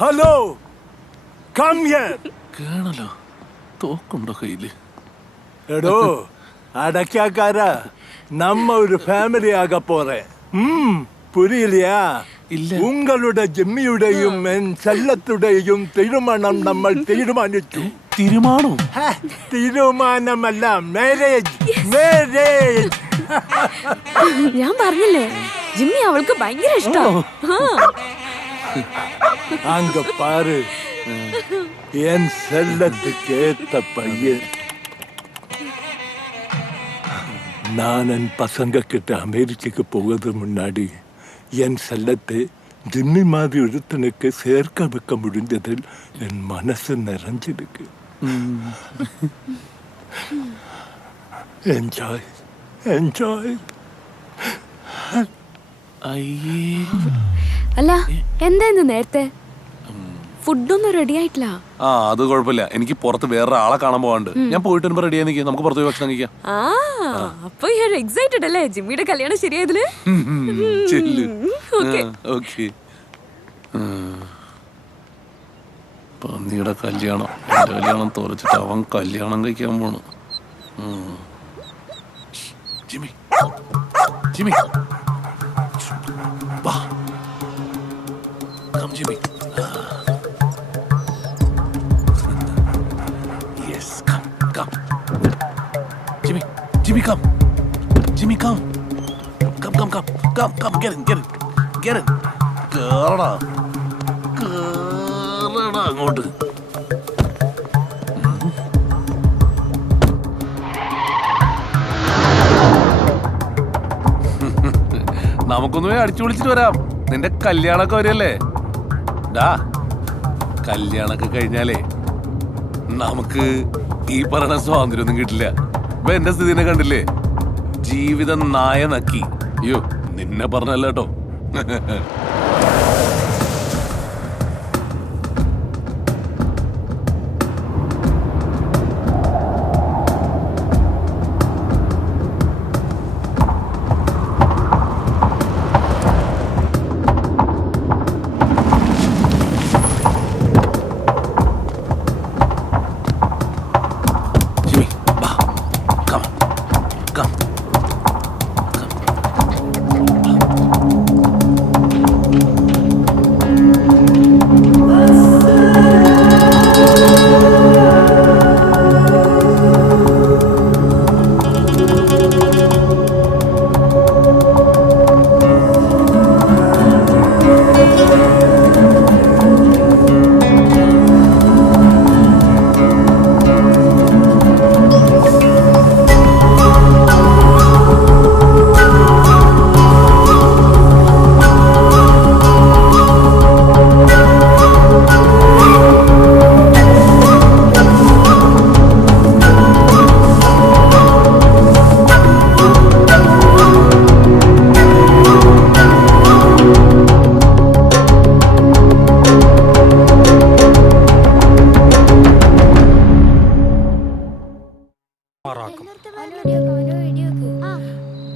Hello, come here. കേണല്ലോ തോക്കുണ്ടോ കയ്യില്? എടോ അടക്കാക്കാരാ, നമ്മ ഒരു ഫാമിലി ആക പോറേ. പുരിയില്ലയാ? ഇല്ല. ഉങ്ങളുടെ ജിമ്മിയുടെയും എൻ ചെല്ലത്തുടെയും തീരുമാനം നമ്മൾ തീരുമാനിച്ചു. തീരുമാനോ? തീരുമാനമല്ല, മാരേജ്. മാരേജ്. ഞാൻ പറഞ്ഞില്ലേ, ജിമ്മി അവൾക്ക് ഭയങ്കര ഇഷ്ടം. அங்க பாரு, என் செல்லத்துக்கு ஏத்த பையன். நான் என் பசங்க கிட்ட அமெரிக்காக்கு போகிறது முன்னாடி என் செல்லத்தை ஜிம்மி மாதிரி ஒருத்தனுக்கு சேர்க்க வைக்க முடிஞ்சதில் என் மனசு நிறைஞ்சிருக்கு. Enjoy, enjoy. അയ്യേ. അല്ല, എന്തായിരുന്നു നേരത്തെ? ഫുഡൊന്നും റെഡി ആയിട്ടില്ല. ആ, അത് കുഴപ്പമില്ല. എനിക്ക് പുറത്ത് വേറെ ആളെ കാണാൻ പോകാണ്ട്. ഞാൻ പോയിട്ട് വരുമ്പോ റെഡി ആയി നിൽക്കാം. നമുക്ക് പുറത്ത് പോയി ഭക്ഷണം കഴിക്കാം. അപ്പൊ എക്സൈറ്റഡ് അല്ലേ ജിമ്മിയുടെ കല്യാണം ശരിയായതില്? ഓക്കെ. പന്നിയുടെ കല്യാണം, എന്റെ കല്യാണം തുറച്ചിട്ട് അവൻ കല്യാണം കഴിക്കാൻ പോണു. ജിമ്മി, ജിമ്മി, വാ. Come, Jimmy. Yes, come. Jimmy, come. Jimmy, come. Come. Get in. കേറടാ അങ്ങോട്ട്. നമുക്കൊന്നുമേ അടിച്ചു വിളിച്ചിട്ട് വരാം. നിന്റെ കല്യാണമൊക്കെ വരികയല്ലേ? കല്യാണൊക്കെ കഴിഞ്ഞാലേ നമുക്ക് ഈ പറയുന്ന സ്വാതന്ത്ര്യമൊന്നും കിട്ടില്ല. ഇപ്പൊ എന്റെ സ്ഥിതിനെ കണ്ടില്ലേ? ജീവിതം നായ നക്കി. അയ്യോ, നിന്നെ പറഞ്ഞല്ല കേട്ടോ.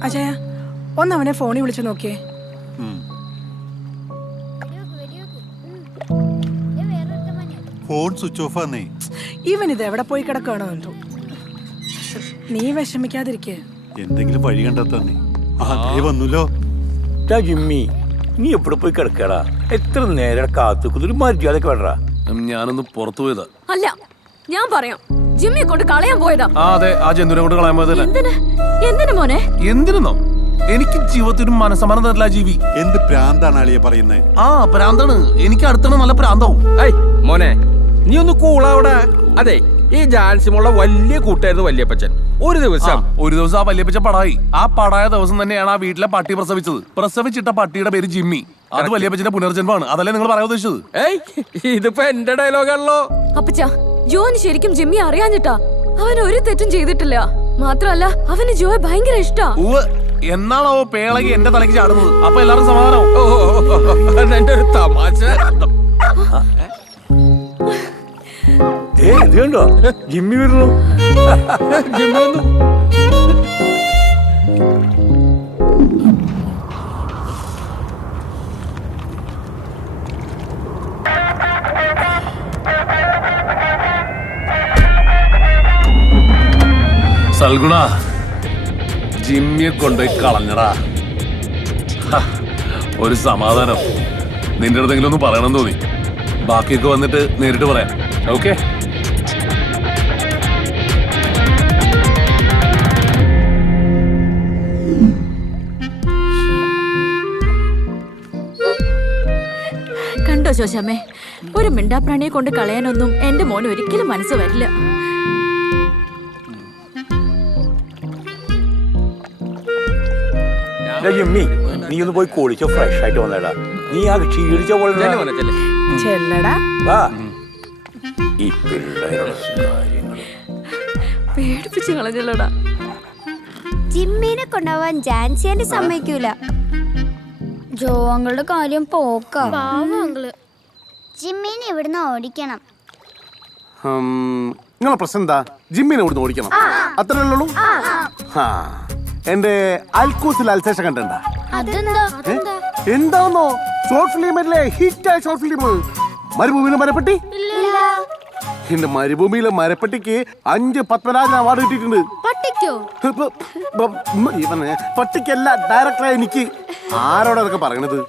അജയ, ഒന്ന് അവനെ ഫോണിൽ വിളിച്ചു നോക്കിയേ. ഫോൺ സ്വിച്ച് ഓഫ് ആന്നേ. ഇവൻ ഇത് എവിടെ പോയി കിടക്കുകയാണോ എന്തോ. നീ വിഷമിക്കാതിരിക്കേ, എന്തെങ്കിലും വഴി കണ്ടെത്താന്നേ. വന്നല്ലോ. ജിമ്മി, നീ എവിടെ പോയി കിടക്കടാ? എത്ര നേരം കാത്തുക്കുന്നൊരു മര്യാദക്ക് വേണ്ടാ. ഞാനൊന്ന് പുറത്തു പോയതാ. അല്ല, ഞാൻ പറയാം, ജിമ്മിയെ കൊണ്ട് കളയാൻ പോയതാ. അതെ, ആ ജന്തുവിനെ കൊണ്ട് കളയാൻ പോയതല്ലേ. എന്തിനു മോനെ? എന്തിനോ? എനിക്ക് ജീവിതത്തിനും മനസ്സമാനം തരില്ല ജീവി. എന്ത് പ്രാന്താണ് അളിയെ പറയുന്നേ? പ്രാന്താണ്. എനിക്ക് അടുത്താണ് നല്ല പ്രാന്താവും. മോനെ, നീ ഒന്ന് കൂളാവടാ. അതെ, ഈ ജാൻസിമുള്ള വലിയ കൂട്ടായിരുന്നു വല്യപ്പച്ചൻ. ഒരു ദിവസം ആ വല്യപ്പച്ചൻ പടായി. ആ പടായ ദിവസം തന്നെയാണ് ആ വീട്ടിലെ പട്ടി പ്രസവിച്ചത്. പ്രസവിച്ചിട്ട പട്ടിയുടെ പേര് ജിമ്മി. അത് വല്യപ്പച്ചന്റെ പുനർജന്മമാണ്. അതല്ലേ നിങ്ങൾ പറയാൻ ഉദ്ദേശിച്ചത്? ഇതിപ്പോ എന്റെ ഡയലോഗാണല്ലോ. അപ്പച്ച, ജോന് ശരിക്കും ജിമ്മി അറിയാഞ്ഞിട്ടാ. അവൻ ഒരു തെറ്റും ചെയ്തിട്ടില്ല. മാത്രമല്ല, അവന് ജോയെ ഭയങ്കര ഇഷ്ടാ. എന്നാണോ പേളകി എന്റെ തലയ്ക്ക് ചാടുന്നത്? അപ്പൊ എല്ലാവരും സമാധാനം. എന്റെ ഒരു തമാശ. ഇത് കണ്ടോ, ജിമ്മി വരുന്നു. ജിമ്മി വന്നു. ഫൽഗുണ, ജിമ്മിയെ കൊണ്ടുപോയി കളഞ്ഞടാ. ഹ, ഒരു സമാധാനം. നിന്റെ അടുത്തെങ്കിലും ഒന്ന് പറയണം തോന്നി. ബാക്കിയൊക്കെ വന്നിട്ട് നേരിട്ട് പറയാം. ഓക്കെ? കണ്ടോ ശോശാമ്മേ, ഒരു മിണ്ടാപ്രാണിയെ കൊണ്ട് കളയാനൊന്നും എന്റെ മോന് ഒരിക്കലും മനസ്സ് വരില്ല. ജിമ്മി, നീ ഒന്ന് പോയി കുളിച്ചോ, ഫ്രഷ് ആയിട്ട് വന്നേടാ. നീ ആ ക്ഷീണിച്ച പോലെ ചെല്ലടാ. വാ. ഈ പിള്ളേരുടെ കാര്യങ്ങള്. പേടിപ്പിച്ച് കളഞ്ഞല്ലോടാ. ജിമ്മിനെ കൊണ്ടുപോവാൻ ജാൻസിയാന്റെ സമ്മതിക്കൂല. ജോ അങ്ങളുടെ കാര്യം പോക്കാ. ജിമ്മിനെ ഇവിടുന്ന് ഓടിക്കണം. നിങ്ങളെ പ്രശ്നം എന്താ? ജിമ്മിനെ ഇവിടുന്ന് ഓടിക്കണം, അത്രേ ഉള്ളൂ. എന്റെ അൽക്കൂസിൽ അൽസേഷൻ കണ്ട എന്താന്നോ? ഷോർട്ട് ഫിലിമല്ലേ, ഹിറ്റായ ഷോർട്ട് ഫിലിം മരുഭൂമിയിലെ മരപ്പെട്ടി. എന്റെ മരുഭൂമിയിലെ മരപ്പെട്ടിക്ക് 5 പത്മരാജൻ അവാർഡ് കിട്ടിയിട്ടുണ്ട്. പട്ടിക്കല്ല, ഡയറക്ടറായ എനിക്ക്. ആരോടാ അതൊക്കെ പറയണത്?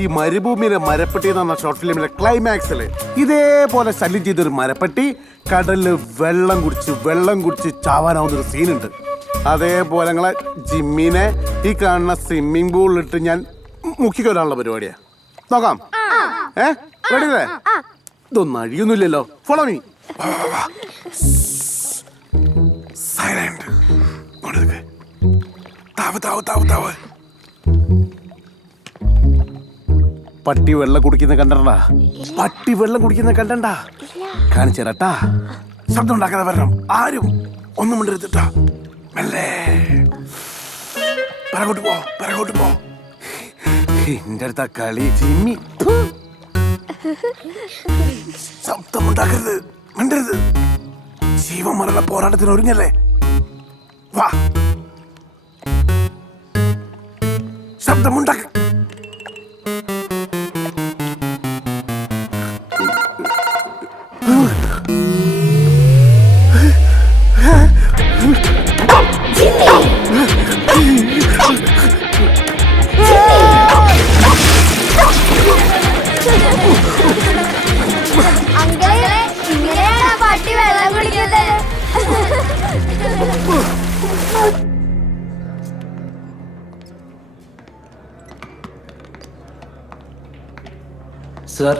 ഈ മരുഭൂമിയിലെ മരപ്പെട്ടി എന്ന് പറഞ്ഞ ഷോർട്ട് ഫിലിമിലെ ക്ലൈമാക്സില് ഇതേപോലെ ശല്യം ചെയ്തൊരു മരപ്പെട്ടി കടലില് വെള്ളം കുടിച്ച് ചാവാനാവുന്നൊരു സീനുണ്ട്. അതേപോലെ ഞങ്ങളെ ജിമ്മിനെ ഈ കാണുന്ന സ്വിമ്മിംഗ് പൂളിലിട്ട് ഞാൻ മുക്കിക്കൊല്ലാനുള്ള പരിപാടിയാ. നോക്കാം? റെഡി അല്ലേ? ഇതൊന്നും അഴിയൊന്നുമില്ലല്ലോ. Follow me. സൈലന്റ്. പട്ടി വെള്ളം കുടിക്കുന്ന കണ്ടണ്ടാ? പട്ടി വെള്ളം കുടിക്കുന്ന കണ്ടണ്ടാ? കാണിച്ചു തരാട്ടാ. ശബ്ദം ഉണ്ടാക്കാതെ വരണം. ആരും ഒന്നും മിണ്ടരുത്തിട്ടാ. മെല്ലെ പിറകോട്ട് പോ. എന്റെ അടുത്ത കളി ജിമ്മി. ശബ്ദമുണ്ടാക്കരുത്, മിണ്ടരുത്. ജീവമരണ പോരാട്ടത്തിന് ഒരുങ്ങല്ലേ? വാ. ശബ്ദമുണ്ടാക്ക. ഇങ്ങനെയാണ് പട്ടി വെള്ളം കുടിക്കുന്നത്. സാർ,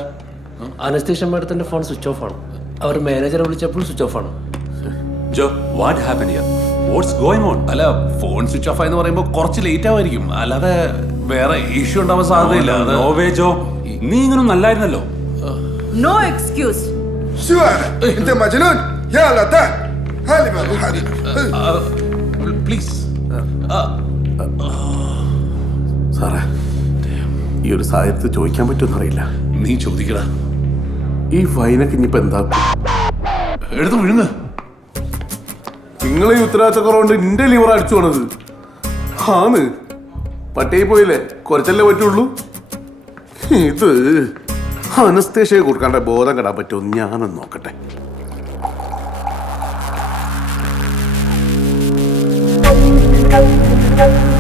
അനസ്തേഷ്യ മാഡത്തിന്റെ ഫോൺ സ്വിച്ച് ഓഫ് ആണ്. അവർ മാനേജറെ വിളിച്ചപ്പോൾ സ്വിച്ച് ഓഫ് ആണ്. Jo, what happen here? What's going on? അല്ല, ഫോൺ സ്വിച്ച് ഓഫ് ആയെന്ന് പറയുമ്പോൾ കുറച്ച് ലേറ്റ് ആവായിരിക്കും, അല്ലാതെ വേറെ ഇഷ്യൂ ഉണ്ടാവാൻ സാധ്യതയില്ല. നോവേ ജോ, നീ ഇങ്ങനൊന്നും അല്ലായിരുന്നല്ലോ. No excuse. പ്ലീസ് സാറേ, ഈ ഒരു സാഹചര്യത്തിൽ ചോദിക്കാൻ പറ്റുമെന്ന് അറിയില്ല. നീ ചോദിക്കടാ. ഈ ഫൈനൊക്കെ ഇനിയിപ്പോ എന്താ? എടുത്ത് വിഴുങ്ങ്. നിങ്ങൾ ഈ ഉത്തരവാദിത്തക്കുറവുണ്ട് എന്റെ ലിവർ അടിച്ചു പോണത്. ആന്ന് പട്ടിയെ പോയില്ലേ, കുറച്ചല്ലേ പറ്റുള്ളൂ. ഇത് അനസ്തേഷ്യ കൊടുക്കാണ്ട ബോധം കെടാൻ പറ്റുമോ ഞാനൊന്ന് നോക്കട്ടെ. Thank you.